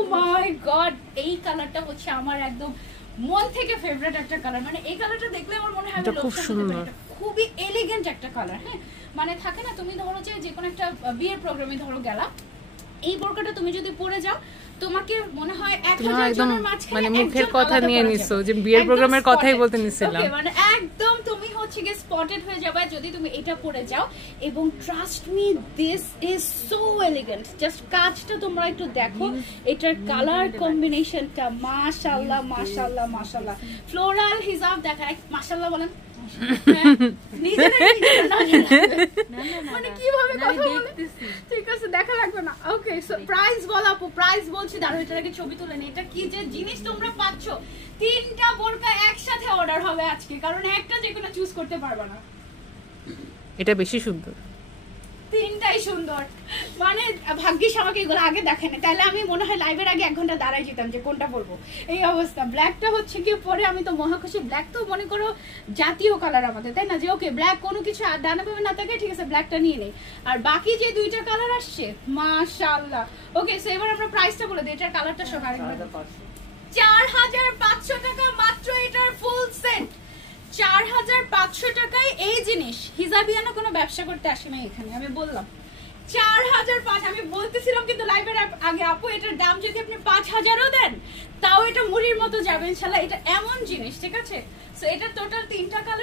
Oh my god, এই কালারটা হচ্ছে আমার একদম মন থেকে ফেভারিট একটা কালার। মানে এই কালারটা দেখলে আমার মনে হয় আমি খুব সুন্দর, খুবই এলিগেন্ট একটা কালার। হ্যাঁ, মানে থাকে না তুমি ধরো যে কোনো একটা বিয়ের প্রোগ্রামে ধরো গেলা, এই বোরকাটা তুমি যদি পরে যাও তোমাকে মনে হয় 1000 জনের মাঝখানে মানে মুখের কথা নিয়ে নিছো যে বিয়ের প্রোগ্রামের কথাই বলতে নিছিলাম। ওকে, মানে একদম তুমি হচ্ছে কি স্পটেড হয়ে যাবে যদি তুমি এটা পরে যাও। এবং trust me, this is so elegant. Just কাজটা তোমরা একটু দেখো, এটার কালার কম্বিনেশনটা মাশাআল্লাহ মাশাআল্লাহ মাশাআল্লাহ। ফ্লোরাল হিজাব দেখা, মাশাআল্লাহ বলেন। মানে কিভাবে কথা বলতেছি, ঠিক আছে দেখা লাগবে না। ওকে, সো প্রাইস বল আপু, প্রাইস বলছি, দাঁড়াও এটার আগে ছবি তুলে নি। এটা কি যে জিনিস তোমরা পাচ্ছ, 3টা বোরকা একসাথে অর্ডার হবে আজকে, কারণ একটা যে কোনো চুজ করতে পারবে না। এটা বেশি সুন্দর, 3টাই সুন্দর। মানে ভাগ্যিস আমাকে এগুলো আগে দেখেনি, তাহলে আমি মনে হয় লাইভের আগে 1 ঘন্টা দাঁড়াই যেতাম যে কোনটা পরবো। এই অবস্থা। ব্ল্যাকটা হচ্ছে কি পরে আমি তো মহা খুশি। ব্ল্যাক তো মনে করো জাতীয় কালার আমাদের, তাই না? যে ওকে ব্ল্যাক কোনো কিছু ডানা পাবে না থাকে, ঠিক আছে ব্ল্যাকটা নিয়ে নেই। আর বাকি যে 2টা কালার আসছে মাশাআল্লাহ। ওকে, সো এবার আমরা প্রাইসটা বলে দিই। এটার কালারটা সব আরেকবার 4500 টাকা মাত্র এটার ফুল সেট। 4500 টাকায় এই জিনিস। হিজাবিয়ানা কোনো ব্যবসা করতে আসি না এখানে, আমি বললাম 4500। আমি বলতেছিলাম কিন্তু লাইভের আগে আপু এটার দাম যদি আপনি 5000ও দেন তাও এটা মুড়ির মতো যাবে ইনশাআল্লাহ। এটা এমন জিনিস, ঠিক আছে? সো এটা টোটাল 3টা কালার।